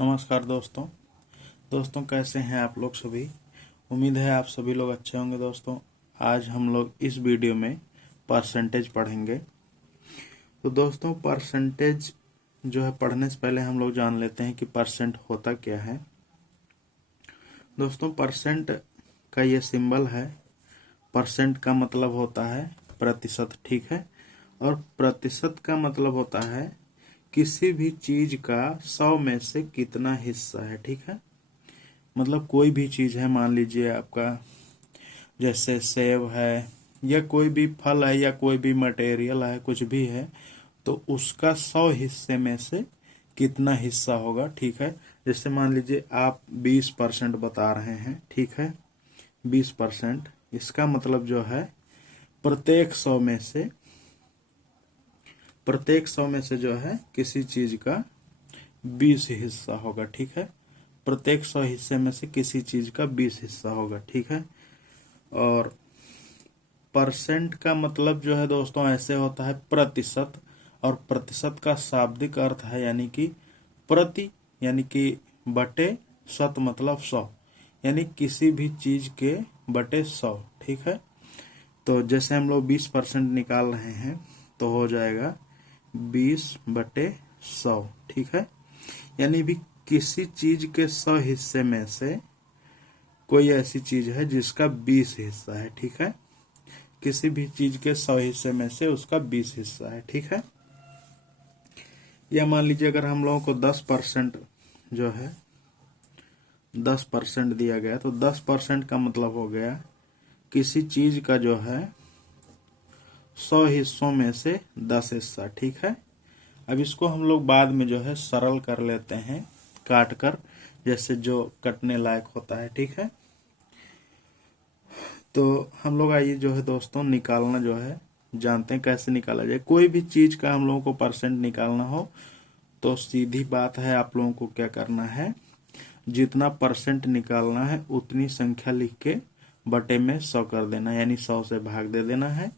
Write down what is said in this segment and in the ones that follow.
नमस्कार दोस्तों कैसे हैं आप लोग सभी। उम्मीद है आप सभी लोग अच्छे होंगे। दोस्तों आज हम लोग इस वीडियो में परसेंटेज पढ़ेंगे। तो दोस्तों परसेंटेज जो है पढ़ने से पहले हम लोग जान लेते हैं कि परसेंट होता क्या है। दोस्तों परसेंट का ये सिंबल है। परसेंट का मतलब होता है प्रतिशत, ठीक है। और प्रतिशत का मतलब होता है किसी भी चीज का 100 में से कितना हिस्सा है, ठीक है। मतलब कोई भी चीज है, मान लीजिए आपका जैसे सेब है या कोई भी फल है या कोई भी मटेरियल है, कुछ भी है, तो उसका 100 हिस्से में से कितना हिस्सा होगा, ठीक है। जैसे मान लीजिए आप 20% बता रहे हैं, ठीक है। 20%, इसका मतलब जो है प्रत्येक 100 में से जो है किसी चीज का 20 हिस्सा होगा, ठीक है। प्रत्येक 100 हिस्से में से किसी चीज का 20 हिस्सा होगा, ठीक है। और परसेंट का मतलब जो है दोस्तों ऐसे होता है प्रतिशत, और प्रतिशत का शाब्दिक अर्थ है यानी कि प्रति, यानी कि बटे, शत मतलब 100, यानी किसी भी चीज के बटे 100, ठीक है। तो जैसे हम लोग 20% निकाल रहे हैं तो हो जाएगा 20/100, ठीक है। यानी भी किसी चीज के 100 हिस्से में से कोई ऐसी चीज है जिसका 20 हिस्सा है, ठीक है। किसी भी चीज के 100 हिस्से में से उसका 20 हिस्सा है, ठीक है। या मान लीजिए अगर हम लोगों को 10% जो है 10% दिया गया, तो 10% का मतलब हो गया किसी चीज का जो है 100 हिस्सों में से 10 हिस्सा, ठीक है। अब इसको हम लोग बाद में जो है सरल कर लेते हैं काट कर, जैसे जो कटने लायक होता है, ठीक है। तो हम लोग आइए जो है दोस्तों निकालना जो है जानते हैं कैसे निकाला जाए। कोई भी चीज का हम लोगों को परसेंट निकालना हो तो सीधी बात है, आप लोगों को क्या करना है, जितना परसेंट निकालना है उतनी संख्या लिख के बटे में 100 कर देना, यानी 100 से भाग दे देना है।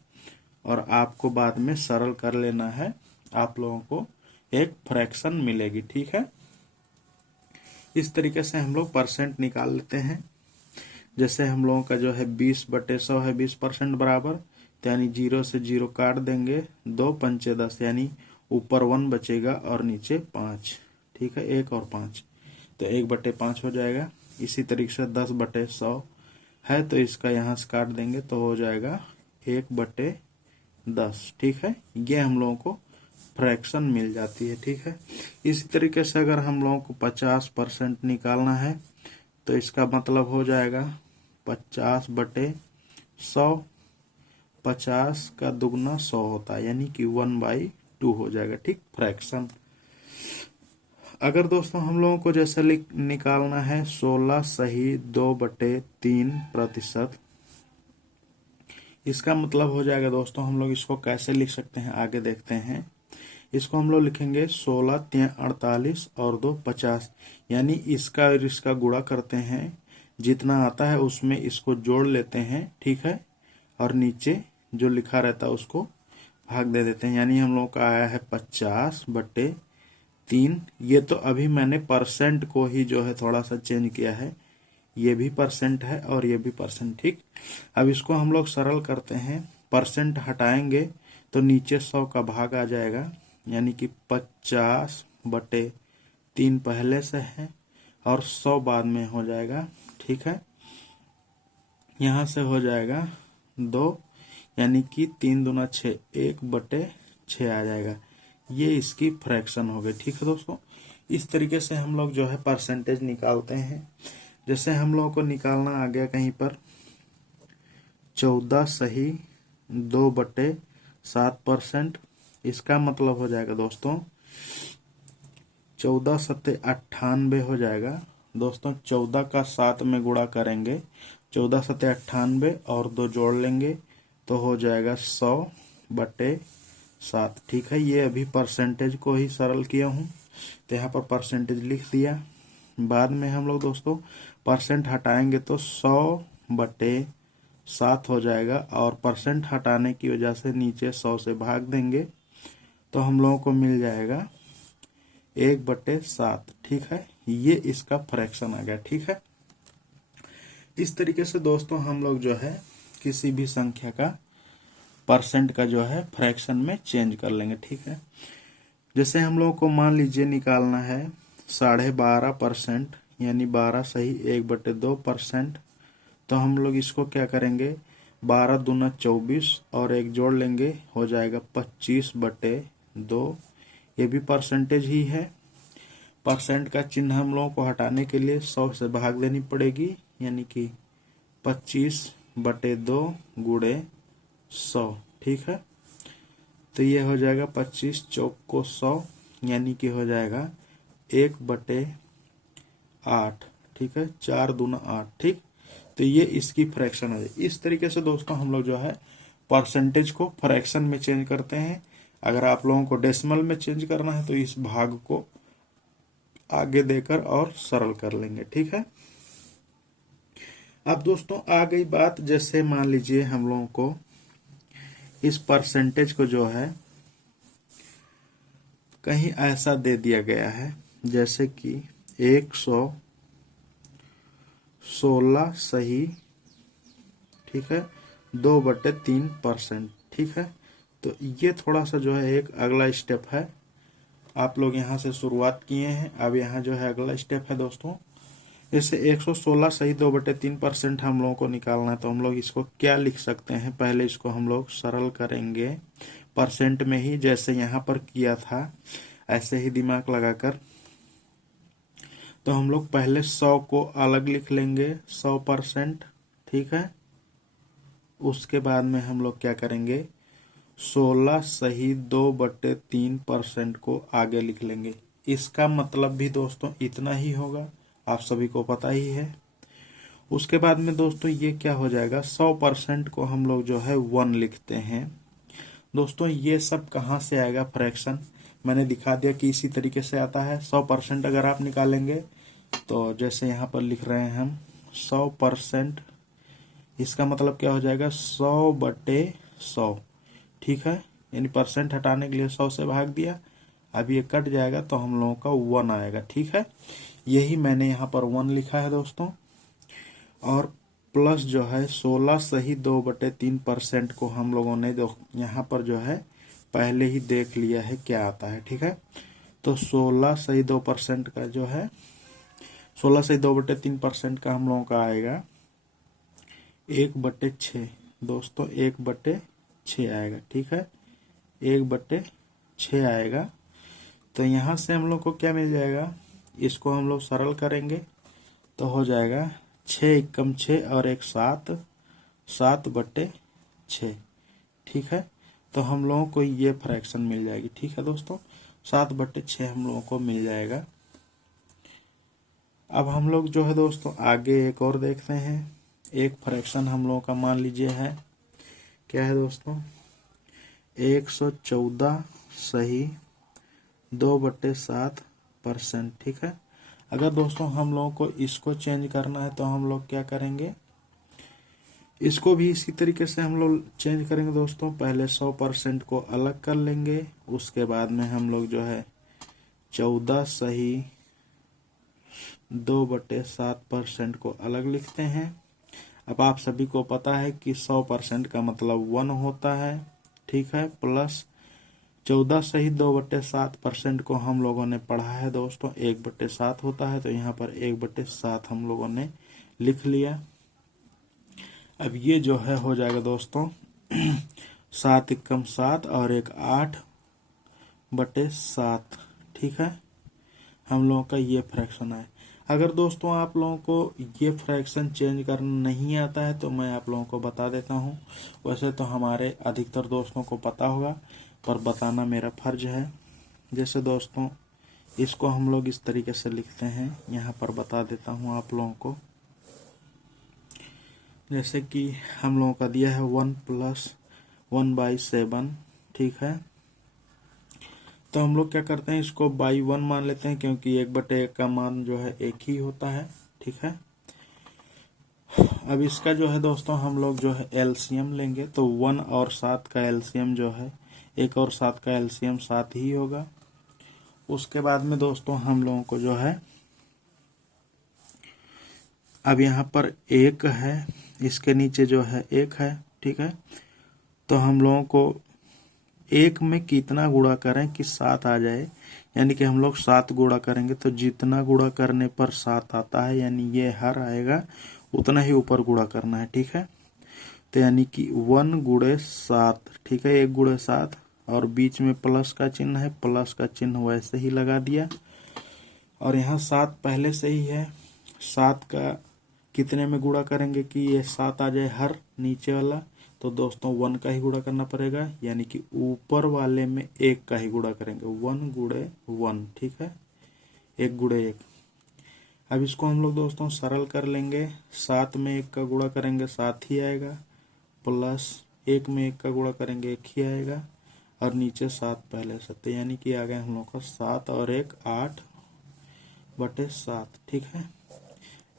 और आपको बाद में सरल कर लेना है, आप लोगों को एक फ्रैक्शन मिलेगी, ठीक है। इस तरीके से हम लोग परसेंट निकाल लेते हैं। जैसे हम लोगों का जो है 20/100 है, 20% बराबर, तो यानी 0 से 0 काट देंगे, 2 पंचे 10, यानी ऊपर 1 बचेगा और नीचे 5, ठीक है। 1 और 5 तो 1/5 हो जाएगा। इसी तरीके से 10/100 है तो इसका यहाँ से काट देंगे तो हो जाएगा 1/10, ठीक है। ये हम लोगों को फ्रैक्शन मिल जाती है, ठीक है। इसी तरीके से अगर हम लोगों को 50% निकालना है तो इसका मतलब हो जाएगा 50/100, 50 का दुगना 100 होता है, यानी कि 1/2 हो जाएगा, ठीक, फ्रैक्शन। अगर दोस्तों हम लोगों को जैसे निकालना है 16 सही 2/3%, इसका मतलब हो जाएगा दोस्तों, हम लोग इसको कैसे लिख सकते हैं आगे देखते हैं। इसको हम लोग लिखेंगे 16 3 48 और 2 50, यानी इसका और इसका गुणा करते हैं, जितना आता है उसमें इसको जोड़ लेते हैं, ठीक है। और नीचे जो लिखा रहता है उसको भाग दे देते हैं, यानी हम लोग का आया है 50/3। ये तो अभी मैंने परसेंट को ही जो है थोड़ा सा चेंज किया है, ये भी परसेंट है और ये भी परसेंट, ठीक। अब इसको हम लोग सरल करते हैं, परसेंट हटाएंगे तो नीचे 100 का भाग आ जाएगा, यानी कि 50/3 पहले से है और 100 बाद में हो जाएगा, ठीक है। यहां से हो जाएगा 2, यानी कि 3 दूना 6, 1/6 आ जाएगा। ये इसकी फ्रैक्शन हो गई, ठीक है दोस्तों। इस तरीके से हम लोग जो है परसेंटेज निकालते हैं। जैसे हम लोगों को निकालना आ गया कहीं पर 14 सही 2/7%, इसका मतलब हो जाएगा दोस्तों 14 सत्ते 98 हो जाएगा दोस्तों। 14 का 7 में गुणा करेंगे, 14 सत्ते 98 और 2 जोड़ लेंगे तो हो जाएगा 100/7, ठीक है। ये अभी परसेंटेज को ही सरल किया हूँ तो यहाँ पर परसेंटेज लिख दिया। बाद में हम लोग दोस्तों परसेंट हटाएंगे तो 100/7 हो जाएगा, और परसेंट हटाने की वजह से नीचे 100 से भाग देंगे तो हम लोगों को मिल जाएगा 1/7, ठीक है। ये इसका फ्रैक्शन आ गया। ठीक है, इस तरीके से दोस्तों हम लोग जो है किसी भी संख्या का परसेंट का जो है फ्रैक्शन में चेंज कर लेंगे। ठीक है, जैसे हम लोगों को मान लीजिए निकालना है 12.5%, यानी 12 सही 1/2%। तो हम लोग इसको क्या करेंगे, 12 दूना 24 और एक जोड़ लेंगे, हो जाएगा 25/2। ये भी परसेंटेज ही है। परसेंट का चिन्ह हम लोगों को हटाने के लिए 100 से भाग देनी पड़ेगी, यानी कि 25/2 गुणे 100। ठीक है, तो ये हो जाएगा 25 चौक को 100, यानी कि हो जाएगा 1/8। ठीक है, 4 दूना 8। ठीक, तो ये इसकी फ्रैक्शन है। इस तरीके से दोस्तों हम लोग जो है परसेंटेज को फ्रैक्शन में चेंज करते हैं। अगर आप लोगों को डेसिमल में चेंज करना है तो इस भाग को आगे देकर और सरल कर लेंगे। ठीक है, अब दोस्तों आ गई बात, जैसे मान लीजिए हम लोगों को इस परसेंटेज को जो है कहीं ऐसा दे दिया गया है, जैसे कि 116 सही, ठीक है, 2/3%। ठीक है, तो ये थोड़ा सा जो है एक अगला स्टेप है। आप लोग यहाँ से शुरुआत किए हैं, अब यहाँ जो है अगला स्टेप है दोस्तों। जैसे 116 सही 2/3% हम लोगों को निकालना है, तो हम लोग इसको क्या लिख सकते हैं, पहले इसको हम लोग सरल करेंगे परसेंट में ही, जैसे यहाँ पर किया था ऐसे ही दिमाग लगाकर। तो हम लोग पहले 100 को अलग लिख लेंगे, 100%। ठीक है, उसके बाद में हम लोग क्या करेंगे, 16 सही 2/3% को आगे लिख लेंगे। इसका मतलब भी दोस्तों इतना ही होगा, आप सभी को पता ही है। उसके बाद में दोस्तों ये क्या हो जाएगा, 100% को हम लोग जो है 1 लिखते हैं। दोस्तों ये सब कहाँ से आएगा फ्रैक्शन, मैंने दिखा दिया कि इसी तरीके से आता है। 100% अगर आप निकालेंगे तो जैसे यहाँ पर लिख रहे हैं हम 100%, इसका मतलब क्या हो जाएगा, 100/100। ठीक है, यानी परसेंट हटाने के लिए 100 से भाग दिया, अब ये कट जाएगा तो हम लोगों का 1 आएगा। ठीक है, यही मैंने यहाँ पर 1 लिखा है दोस्तों। और प्लस जो है 16 सही 2/3% को हम लोगों ने यहाँ पर जो है पहले ही देख लिया है क्या आता है। ठीक है, तो 16 सही 2% का जो है 16 सही 2/3% का हम लोगों का आएगा 1/6 दोस्तों, 1/6 आएगा। ठीक है, 1/6 आएगा। तो यहाँ से हम लोग को क्या मिल जाएगा, इसको हम लोग सरल करेंगे तो हो जाएगा 6 एकम 6 और 1 7, 7/6। ठीक है, तो हम लोगों को ये फ्रैक्शन मिल जाएगी। ठीक है दोस्तों, 7/6 हम लोगों को मिल जाएगा। अब हम लोग जो है दोस्तों आगे एक और देखते हैं। एक फ्रैक्शन हम लोगों का मान लीजिए है, क्या है दोस्तों, 114 सही 2/7%। ठीक है, अगर दोस्तों हम लोगों को इसको चेंज करना है तो हम लोग क्या करेंगे, इसको भी इसी तरीके से हम लोग चेंज करेंगे दोस्तों। पहले 100% को अलग कर लेंगे, उसके बाद में हम लोग जो है 14 सही 2/7% को अलग लिखते हैं। अब आप सभी को पता है कि 100% का मतलब 1 होता है। ठीक है, प्लस 14 सही 2/7% को हम लोगों ने पढ़ा है दोस्तों 1/7 होता है, तो यहाँ पर 1/7 हम लोगों ने लिख लिया। अब ये जो है हो जाएगा दोस्तों 7 एकम 7 और 1 8/7। ठीक है, हम लोगों का ये फ्रैक्शन है। अगर दोस्तों आप लोगों को ये फ्रैक्शन चेंज करना नहीं आता है तो मैं आप लोगों को बता देता हूँ। वैसे तो हमारे अधिकतर दोस्तों को पता होगा, पर बताना मेरा फर्ज है। जैसे दोस्तों इसको हम लोग इस तरीके से लिखते हैं, यहाँ पर बता देता हूँ आप लोगों को। जैसे कि हम लोगों का दिया है 1 + 1/7। ठीक है, तो हम लोग क्या करते हैं, इसको बाई 1 मान लेते हैं, क्योंकि 1/1 का मान जो है 1 ही होता है। ठीक है, अब इसका जो है दोस्तों हम लोग जो है एलसीएम लेंगे, तो 1 और 7 का एलसीएम जो है 1 और 7 का एलसीएम 7 ही होगा। उसके बाद में दोस्तों हम लोगों को जो है अब यहाँ पर 1 है, इसके नीचे जो है 1 है, ठीक है। तो हम लोगों को 1 में कितना गुणा करें कि 7 आ जाए, यानी कि हम लोग 7 गुणा करेंगे तो जितना गुणा करने पर 7 आता है, यानी ये हर आएगा उतना ही ऊपर गुणा करना है, ठीक है। तो यानी कि 1 गुणे 7, ठीक है, 1 गुणे 7, और बीच में प्लस का चिन्ह है, प्लस का चिन्ह वैसे ही लगा दिया। और यहाँ 7 पहले से ही है, 7 का कितने में गुणा करेंगे कि ये 7 आ जाए हर नीचे वाला, तो दोस्तों 1 का ही गुणा करना पड़ेगा, यानी कि ऊपर वाले में 1 का ही गुणा करेंगे, 1 गुणे 1, ठीक है, 1 गुणे 1। अब इसको हम लोग दोस्तों सरल कर लेंगे, 7 में 1 का गुणा करेंगे 7 ही आएगा, प्लस 1 में 1 का गुणा करेंगे 1 ही आएगा, और नीचे 7 पहले से, तो यानी कि आ गया हम लोग का 7 और 1 8/7, ठीक है।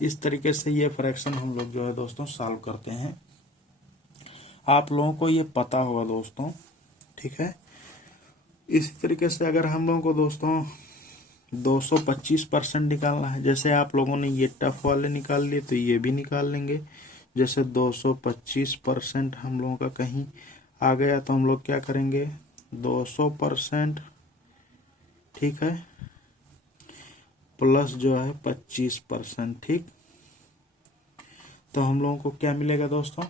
इस तरीके से ये फ्रैक्शन हम लोग जो है दोस्तों सॉल्व करते हैं। आप लोगों को ये पता होगा दोस्तों, ठीक है। इसी तरीके से अगर हम लोगों को दोस्तों 225% निकालना है, जैसे आप लोगों ने ये टफ वाले निकाल लिए तो ये भी निकाल लेंगे। जैसे 225% हम लोगों का कहीं आ गया तो हम लोग क्या करेंगे, 200%, ठीक है, प्लस जो है 25%, ठीक। तो हम लोगों को क्या मिलेगा दोस्तों,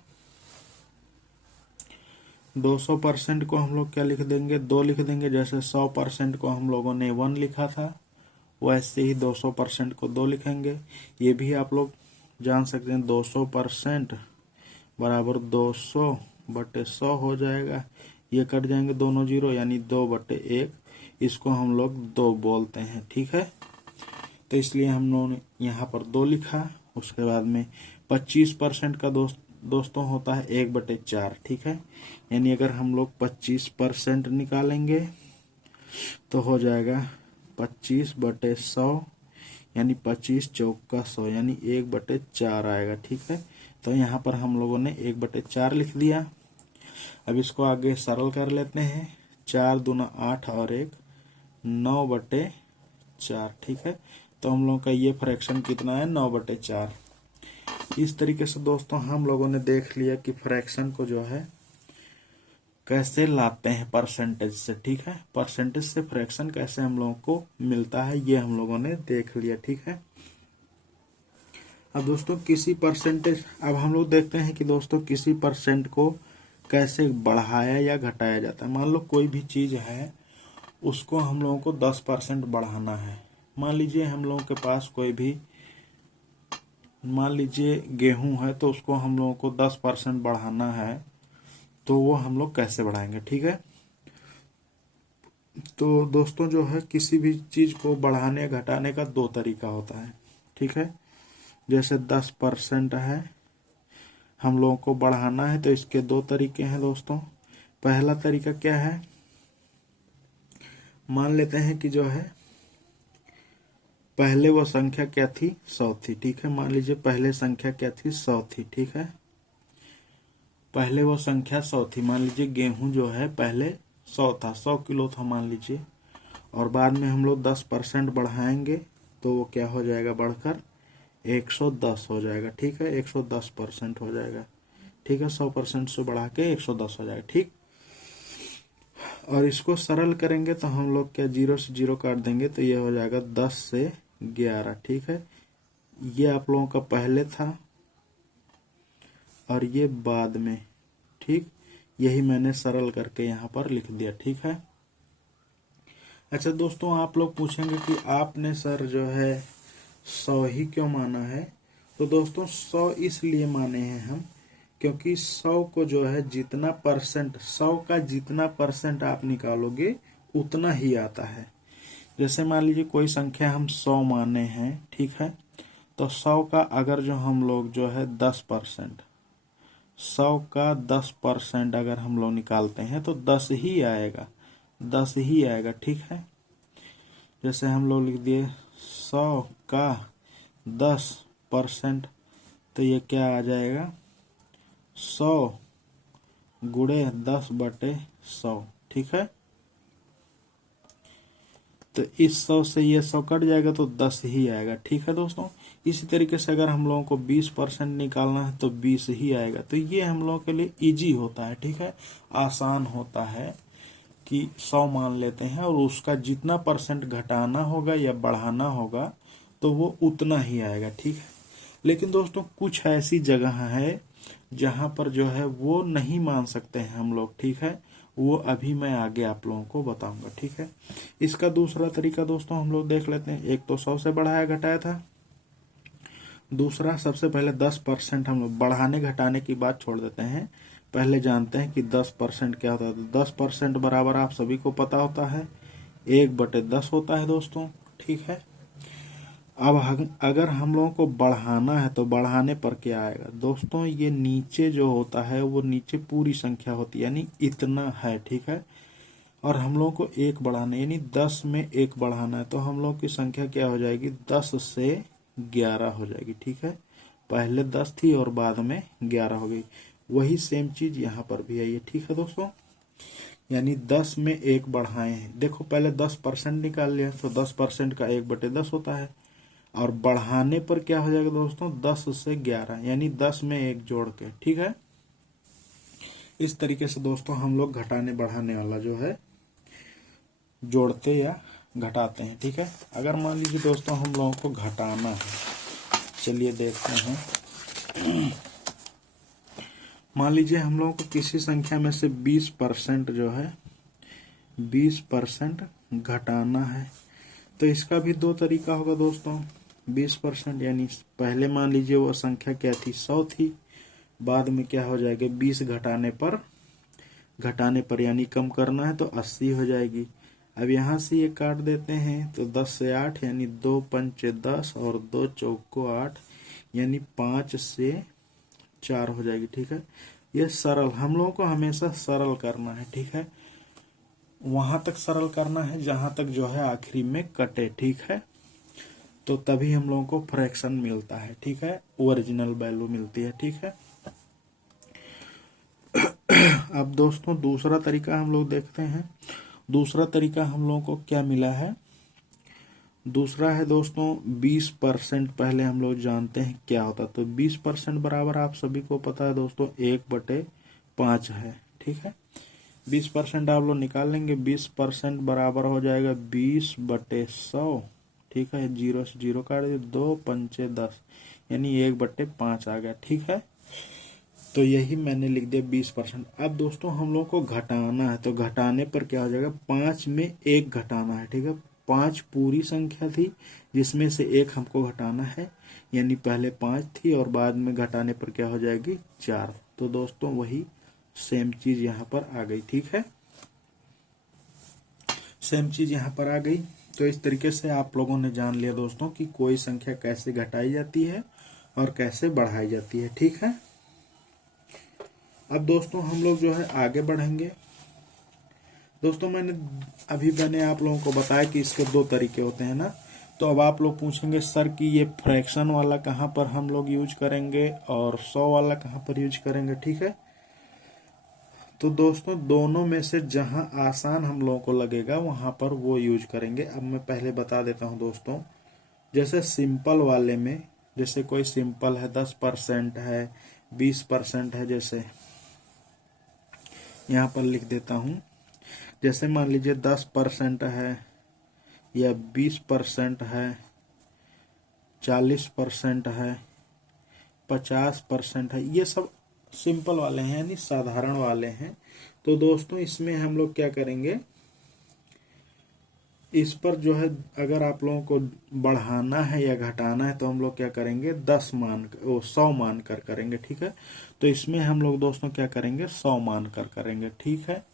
200% को हम लोग क्या लिख देंगे, 2 लिख देंगे। जैसे 100% को हम लोगों ने 1 लिखा था, वैसे ही 200% को 2 लिखेंगे। ये भी आप लोग जान सकते हैं, 200% बराबर 200/100 हो जाएगा। ये कट जाएंगे दोनों जीरो, यानी 2/1, इसको हम लोग 2 बोलते हैं, ठीक है। तो इसलिए हम लोगों ने यहाँ पर 2 लिखा। उसके बाद में 25% का दोस्तों होता है 1/4, ठीक है। यानी अगर हम लोग 25% निकालेंगे तो हो जाएगा 25/100, यानी 25 चौका 100, यानी 1/4 आएगा, ठीक है। तो यहाँ पर हम लोगों ने 1/4 लिख दिया। अब इसको आगे सरल कर लेते हैं, 4 दूना 8 और 1 9/4, ठीक है। तो हम लोगों का ये फ्रैक्शन कितना है, 9/4। इस तरीके से दोस्तों हम लोगों ने देख लिया कि फ्रैक्शन को जो है कैसे लाते हैं परसेंटेज से, ठीक है। परसेंटेज से फ्रैक्शन कैसे हम लोगों को मिलता है ये हम लोगों ने देख लिया, ठीक है। अब दोस्तों किसी परसेंटेज, अब हम लोग देखते हैं कि दोस्तों किसी परसेंट को कैसे बढ़ाया या घटाया जाता है। मान लो कोई भी चीज है, उसको हम लोगों को 10% बढ़ाना है। मान लीजिए हम लोगों के पास कोई भी, मान लीजिए गेहूं है, तो उसको हम लोगों को 10% बढ़ाना है, तो वो हम लोग कैसे बढ़ाएंगे, ठीक है। तो दोस्तों जो है किसी भी चीज को बढ़ाने घटाने का 2 तरीका होता है, ठीक है। जैसे 10% है, हम लोगों को बढ़ाना है, तो इसके 2 तरीके हैं दोस्तों। पहला तरीका क्या है, मान लेते हैं कि जो है पहले वो संख्या क्या थी, 100 थी, ठीक है। मान लीजिए पहले संख्या क्या थी, 100 थी, ठीक है। पहले वो संख्या 100 थी। मान लीजिए गेहूं जो है पहले 100 था, 100 किलो था मान लीजिए, और बाद में हम लोग 10% बढ़ाएंगे तो वो क्या हो जाएगा, बढ़कर 110 हो जाएगा, ठीक है। 110% हो जाएगा, ठीक है। 100% से बढ़ा के 110 हो जाएगा, ठीक। और इसको सरल करेंगे तो हम लोग क्या, 0 से 0 काट देंगे तो ये हो जाएगा 10 से 11, ठीक है। ये आप लोगों का पहले था और ये बाद में, ठीक। यही मैंने सरल करके यहाँ पर लिख दिया, ठीक है। अच्छा दोस्तों, आप लोग पूछेंगे कि आपने सर जो है 100 ही क्यों माना है। तो दोस्तों 100 इसलिए माने हैं हम, क्योंकि 100 को जो है जितना परसेंट, 100 का जितना परसेंट आप निकालोगे उतना ही आता है। जैसे मान लीजिए कोई संख्या हम 100 माने हैं, ठीक है। तो 100 का अगर जो हम लोग जो है 10%, 100 का 10% अगर हम लोग निकालते हैं तो 10 ही आएगा, 10 ही आएगा, ठीक है। जैसे हम लोग लिख दिए 100 का 10%, तो ये क्या आ जाएगा, 100 गुणे 10/100, ठीक है। तो इस 100 से ये 100 कट जाएगा तो 10 ही आएगा। ठीक है दोस्तों, इसी तरीके से अगर हम लोगों को 20% निकालना है तो 20 ही आएगा। तो ये हम लोगों के लिए इजी होता है। ठीक है, आसान होता है कि 100 मान लेते हैं और उसका जितना परसेंट घटाना होगा या बढ़ाना होगा तो वो उतना ही आएगा। ठीक है, लेकिन दोस्तों कुछ ऐसी जगह है जहां पर जो है वो नहीं मान सकते हैं हम लोग। ठीक है, वो अभी मैं आगे आप लोगों को बताऊंगा। ठीक है, इसका दूसरा तरीका दोस्तों हम लोग देख लेते हैं। एक तो 100 से बढ़ाया घटाया था, दूसरा सबसे पहले 10% हम लोग बढ़ाने घटाने की बात छोड़ देते हैं, पहले जानते हैं कि 10% क्या होता है। तो 10% बराबर आप सभी को पता होता है 1/10 होता है दोस्तों। ठीक है, अब अगर हम लोगों को बढ़ाना है तो बढ़ाने पर क्या आएगा दोस्तों, ये नीचे जो होता है वो नीचे पूरी संख्या होती है, यानी इतना है। ठीक है, और हम लोगों को एक बढ़ाना यानी 10 में एक बढ़ाना है तो हम लोग की संख्या क्या हो जाएगी, 10 से 11 हो जाएगी। ठीक है, पहले 10 थी और बाद में 11 हो गई। वही सेम चीज यहाँ पर भी है ये। ठीक है दोस्तों, यानी 10 में एक बढ़ाए हैं। देखो पहले 10% निकाल लिया तो 10% का 1/10 होता है, और बढ़ाने पर क्या हो जाएगा दोस्तों, 10 से 11 यानी 10 में एक जोड़ के। ठीक है, इस तरीके से दोस्तों हम लोग घटाने बढ़ाने वाला जो है जोड़ते या घटाते हैं। ठीक है, अगर मान लीजिए दोस्तों हम लोगों को घटाना है, चलिए देखते हैं। मान लीजिए हम लोगों को किसी संख्या में से 20% जो है 20% घटाना है, तो इसका भी दो तरीका होगा दोस्तों। 20% यानी पहले मान लीजिए वो संख्या क्या थी, 100 थी, बाद में क्या हो जाएगा 20 घटाने पर यानी कम करना है तो 80 हो जाएगी। अब यहाँ से ये काट देते हैं तो 10 से 8 यानी 2 पंचे 10 और 2 चौको 8 यानी 5 से 4 हो जाएगी। ठीक है, ये सरल, हम लोगों को हमेशा सरल करना है। ठीक है, वहां तक सरल करना है जहां तक जो है आखिरी में कटे। ठीक है, तो तभी हम लोगों को फ्रैक्शन मिलता है। ठीक है, ओरिजिनल वैल्यू मिलती है। ठीक है, अब दोस्तों दूसरा तरीका हम लोग देखते हैं। दूसरा तरीका हम लोगों को क्या मिला है, दूसरा है दोस्तों 20%। पहले हम लोग जानते हैं क्या होता है। तो 20% बराबर आप सभी को पता है दोस्तों 1/5 है। ठीक है, 20% आप लोग निकाल लेंगे, 20% बराबर हो जाएगा 20/100। ठीक है, 0 से 0 काट दिए, 2 पंचे 10 यानी 1/5 आ गया। ठीक है, तो यही मैंने लिख दिया 20%। अब दोस्तों हम लोग को घटाना है, तो घटाने पर क्या हो जाएगा, 5 में 1 घटाना है। ठीक है, 5 पूरी संख्या थी जिसमें से 1 हमको घटाना है, यानी पहले 5 थी और बाद में घटाने पर क्या हो जाएगी 4। तो दोस्तों वही सेम चीज यहाँ पर आ गई। ठीक है, सेम चीज यहाँ पर आ गई। तो इस तरीके से आप लोगों ने जान लिया दोस्तों कि कोई संख्या कैसे घटाई जाती है और कैसे बढ़ाई जाती है। ठीक है, अब दोस्तों हम लोग जो है आगे बढ़ेंगे। दोस्तों मैंने आप लोगों को बताया कि इसके दो तरीके होते हैं ना। तो अब आप लोग पूछेंगे सर कि ये फ्रैक्शन वाला कहाँ पर हम लोग यूज करेंगे और 100 वाला कहाँ पर यूज करेंगे। ठीक है, तो दोस्तों दोनों में से जहां आसान हम लोगों को लगेगा वहां पर वो यूज करेंगे। अब मैं पहले बता देता हूं दोस्तों, जैसे सिंपल वाले में, जैसे कोई सिंपल है 10% है, 20% है, जैसे यहाँ पर लिख देता हूं। जैसे मान लीजिए 10% है या 20% है, 40% है, 50% है, ये सब सिंपल वाले हैं यानी साधारण वाले हैं। तो दोस्तों इसमें हम लोग क्या करेंगे, इस पर जो है अगर आप लोगों को बढ़ाना है या घटाना है तो हम लोग क्या करेंगे 100 मान कर करेंगे। ठीक है, तो इसमें हम लोग दोस्तों क्या करेंगे 100 मान कर करेंगे। ठीक है,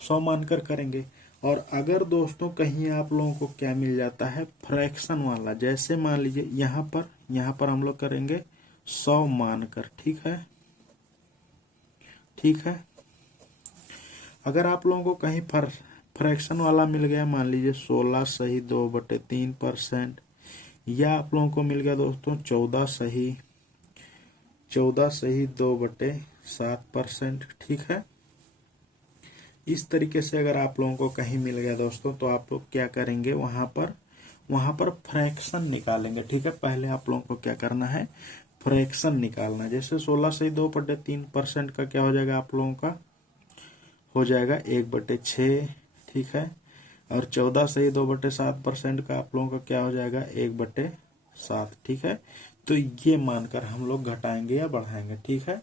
100 मान कर करेंगे। और अगर दोस्तों कहीं आप लोगों को क्या मिल जाता है फ्रैक्शन वाला, जैसे मान लीजिए यहाँ पर हम लोग करेंगे 100 मान कर। ठीक है, ठीक है, अगर आप लोगों को कहीं फ्रैक्शन वाला मिल गया, मान लीजिए 16 सही 2/3%, या आप लोगों को मिल गया दोस्तों 14 सही 2/7%। ठीक है, इस तरीके से अगर आप लोगों को कहीं मिल गया दोस्तों, तो आप लोग क्या करेंगे, वहां पर फ्रैक्शन निकालेंगे। ठीक है, पहले आप लोगों को क्या करना है, फ्रैक्शन निकालना है। जैसे 16 से 2/3% का क्या हो जाएगा आप लोगों का, हो जाएगा 1/6। ठीक है, और 14 से 2/7% का आप लोगों का क्या हो जाएगा, 1/7। ठीक है, तो ये मानकर हम लोग घटाएंगे या बढ़ाएंगे। ठीक है,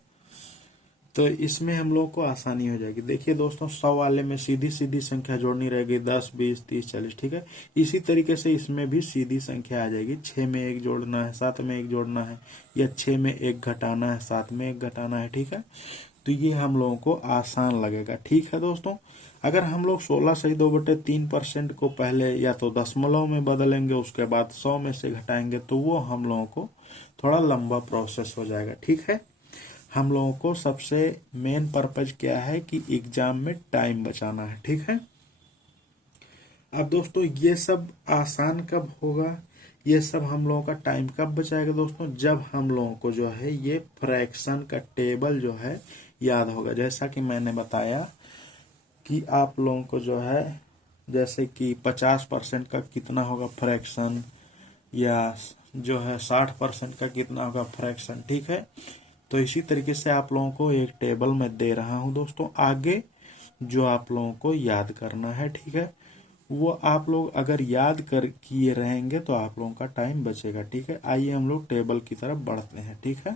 तो इसमें हम लोग को आसानी हो जाएगी। देखिए दोस्तों, 100 वाले में सीधी सीधी संख्या जोड़नी रहेगी, 10, 20, 30, 40। ठीक है, इसी तरीके से इसमें भी सीधी संख्या आ जाएगी। 6 में 1 जोड़ना है, 7 में 1 जोड़ना है, या 6 में 1 घटाना है, 7 में 1 घटाना है। ठीक है, तो ये हम लोगों को आसान लगेगा। ठीक है दोस्तों, अगर हम लोग 16 से 2/3% को पहले या तो दशमलव में बदलेंगे, उसके बाद 100 में से घटाएंगे, तो वो हम लोगों को थोड़ा लंबा प्रोसेस हो जाएगा। ठीक है, हम लोगों को सबसे मेन पर्पज क्या है कि एग्जाम में टाइम बचाना है। ठीक है, अब दोस्तों ये सब आसान कब होगा, ये सब हम लोगों का टाइम कब बचाएगा दोस्तों, जब हम लोगों को जो है ये फ्रैक्शन का टेबल जो है याद होगा। जैसा कि मैंने बताया कि आप लोगों को जो है, जैसे कि 50% का कितना होगा फ्रैक्शन, या जो है 60% का कितना होगा फ्रैक्शन। ठीक है, तो इसी तरीके से आप लोगों को एक टेबल में दे रहा हूं दोस्तों, आगे जो आप लोगों को याद करना है। ठीक है, वो आप लोग अगर याद कर किए रहेंगे तो आप लोगों का टाइम बचेगा। ठीक है, आइए हम लोग टेबल की तरफ बढ़ते हैं। ठीक है,